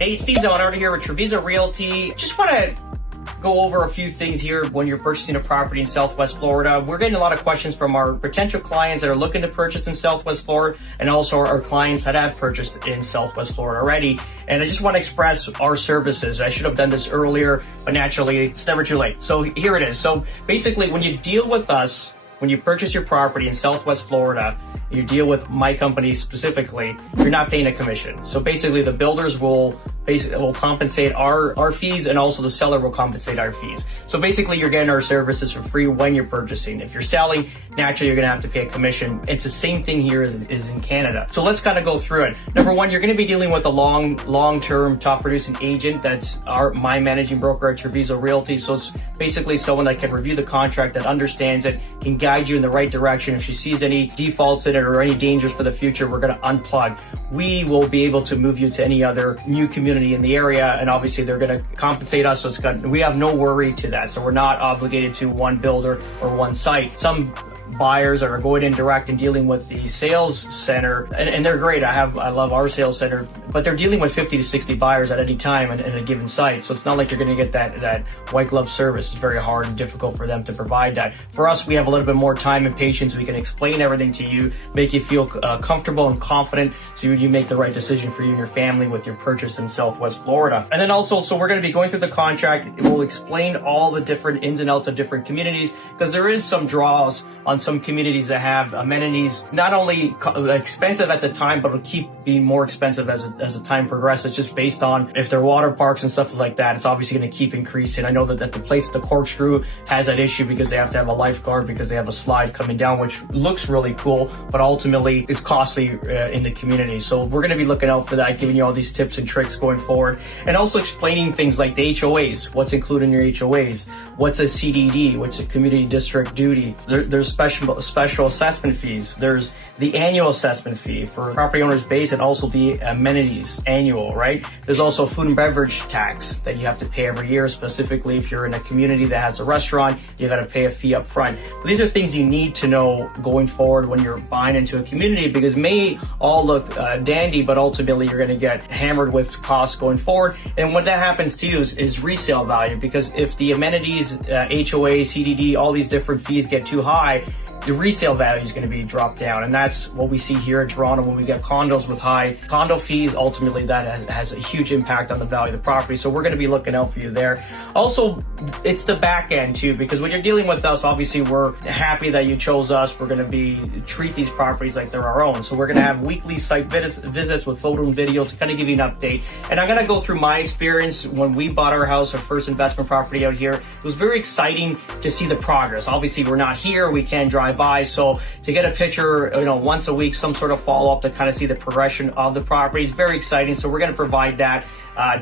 Hey, it's stevezalunardo here with Treviso Realty. Just want to go over a few things here when you're purchasing a property in Southwest Florida. We're getting a lot of questions from our potential clients that are looking to purchase in Southwest Florida and also our clients that have purchased in Southwest Florida already. And I just want to express our services. I should have done this earlier, but naturally it's never too late. So here it is. So basically when you deal with us, when you purchase your property in Southwest Florida, you deal with my company specifically, you're not paying a commission. So basically the builders will compensate our fees, and also the seller will compensate our fees. So basically you're getting our services for free when you're purchasing. If you're selling, naturally you're gonna have to pay a commission. It's the same thing here as in Canada. So let's kind of go through it. Number one, you're gonna be dealing with a long-term top producing agent. That's my managing broker at Treviso Realty. So it's basically someone that can review the contract, that understands it, can guide you in the right direction. If she sees any defaults in it or any dangers for the future, we're gonna unplug. We will be able to move you to any other new community in the area, and obviously they're going to compensate us, so we have no worry to that. So we're not obligated to one builder or one site. Some buyers that are going in direct and dealing with the sales center, and they're great. I love our sales center, but they're dealing with 50 to 60 buyers at any time in a given site. So it's not like you're going to get that white glove service. It's very hard and difficult for them to provide that. For us, we have a little bit more time and patience. We can explain everything to you, make you feel comfortable and confident, so you make the right decision for you and your family with your purchase in Southwest Florida. And then also, so we're going to be going through the contract. It will explain all the different ins and outs of different communities, because there is some draws on some communities that have amenities, not only expensive at the time, but will keep being more expensive as the time progresses, just based on if they're water parks and stuff like that. It's obviously going to keep increasing. I know that the place, the Corkscrew, has that issue because they have to have a lifeguard, because they have a slide coming down, which looks really cool, but ultimately is costly in the community. So we're going to be looking out for that, giving you all these tips and tricks going forward, and also explaining things like the HOAs, what's included in your HOAs, what's a CDD, what's a community district duty. There's special assessment fees. There's the annual assessment fee for property owners base, and also the amenities annual, right? There's also food and beverage tax that you have to pay every year. Specifically, if you're in a community that has a restaurant, you got to pay a fee up front. But these are things you need to know going forward when you're buying into a community, because it may all look dandy, but ultimately you're going to get hammered with costs going forward. And what that happens to you is resale value, because if the amenities, HOA, CDD, all these different fees get too high, the resale value is going to be dropped down. And that's what we see here in Toronto when we get condos with high condo fees. Ultimately, that has a huge impact on the value of the property. So we're going to be looking out for you there. Also, it's the back end too, because when you're dealing with us, obviously we're happy that you chose us. We're going to treat these properties like they're our own. So we're going to have weekly site visits with photo and video to kind of give you an update. And I'm going to go through my experience when we bought our house, our first investment property out here. It was very exciting to see the progress. Obviously, we're not here. We can't drive by. So to get a picture, once a week, some sort of follow-up to kind of see the progression of the property is very exciting. So we're going to provide that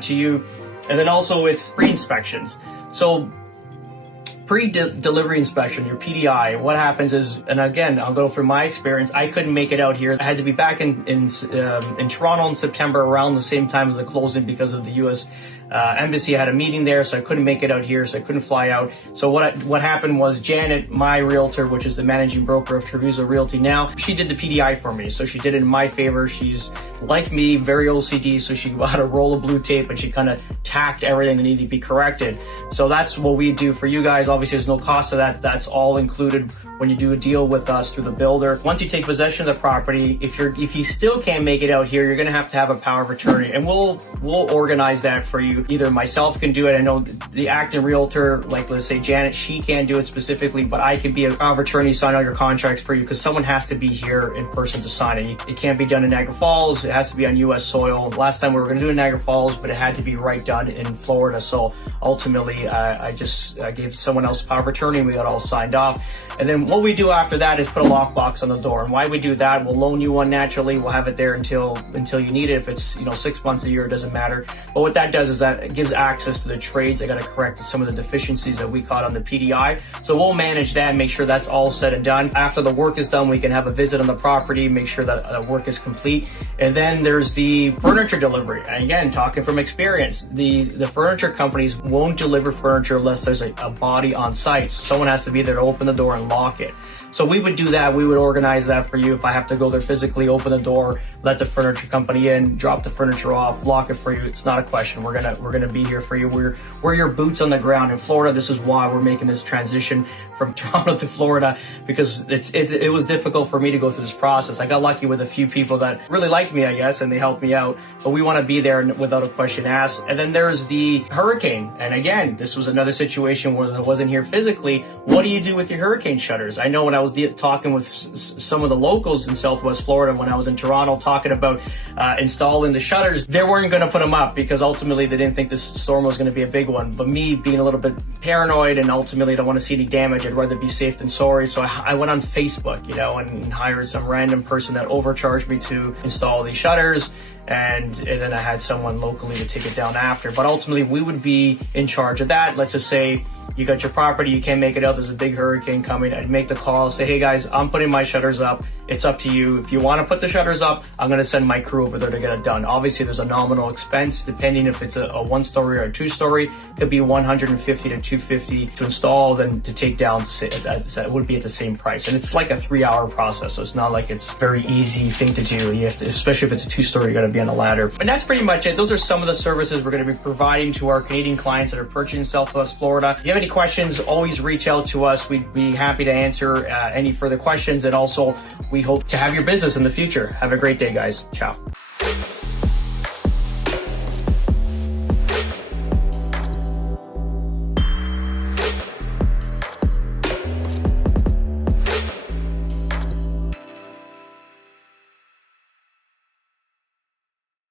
to you. And then also it's pre-inspections. So pre-delivery inspection, your PDI, what happens is, and again, I'll go through my experience, I couldn't make it out here. I had to be back in Toronto in September around the same time as the closing because of the U.S. Embassy. I had a meeting there, so I couldn't make it out here, so I couldn't fly out. So what happened was Janet, my realtor, which is the managing broker of Treviso Realty now, she did the PDI for me. So she did it in my favor. She's like me, very OCD, so she got a roll of blue tape and she kind of tacked everything that needed to be corrected. So that's what we do for you guys. Obviously, there's no cost to that. That's all included when you do a deal with us through the builder. Once you take possession of the property, if you still can't make it out here, you're going to have a power of attorney, and we'll organize that for you. Either myself can do it. I know the acting realtor, like let's say Janet, she can't do it specifically, but I can be a power of attorney, sign all your contracts for you, because someone has to be here in person to sign it. It can't be done in Niagara Falls. It has to be on U.S. soil. Last time we were going to do it in Niagara Falls, but it had to be right done in Florida. So ultimately, I gave someone else power of attorney, and we got all signed off. And then what we do after that is put a lockbox on the door. And why we do that, we'll loan you one naturally. We'll have it there until you need it. If it's 6 months, a year, it doesn't matter. But what that does is that it gives access to the trades. I got to correct some of the deficiencies that we caught on the PDI. So we'll manage that and make sure that's all said and done. After the work is done, we can have a visit on the property, make sure that the work is complete. And then there's the furniture delivery. And again, talking from experience, the furniture companies won't deliver furniture unless there's a body on site. Someone has to be there to open the door and lock it. So we would do that. We would organize that for you. If I have to go there physically, open the door, let the furniture company in, drop the furniture off, lock it for you, it's not a question. We're gonna be here for you. We're your boots on the ground in Florida. This is why we're making this transition from Toronto to Florida, because it was difficult for me to go through this process. I got lucky with a few people that really liked me, I guess, and they helped me out. But we want to be there without a question asked. And then there's the hurricane. And again, this was another situation where I wasn't here physically. What do you do with your hurricane shutters? I know when I was talking with some of the locals in Southwest Florida, when I was in Toronto talking about installing the shutters, they weren't going to put them up because ultimately they didn't think this storm was going to be a big one. But me being a little bit paranoid and ultimately don't want to see any damage, I'd rather be safe than sorry. So I went on Facebook, and hired some random person that overcharged me to install these shutters. And then I had someone locally to take it down after. But ultimately, we would be in charge of that. Let's just say you got your property, you can't make it out, there's a big hurricane coming. I'd make the call, say, hey guys, I'm putting my shutters up. It's up to you. If you want to put the shutters up, I'm going to send my crew over there to get it done. Obviously, there's a nominal expense depending if it's a 1-story or a 2-story. It could be $150 to $250 to install, then to take down. It would be at the same price. And it's like a 3-hour process, so it's not like it's a very easy thing to do. You have to, especially if it's a 2-story, you got to be on a ladder. And that's pretty much it. Those are some of the services we're going to be providing to our Canadian clients that are purchasing Southwest Florida. If you have any questions, always reach out to us. We'd be happy to answer any further questions. And also, we hope to have your business in the future. Have a great day, guys. Ciao.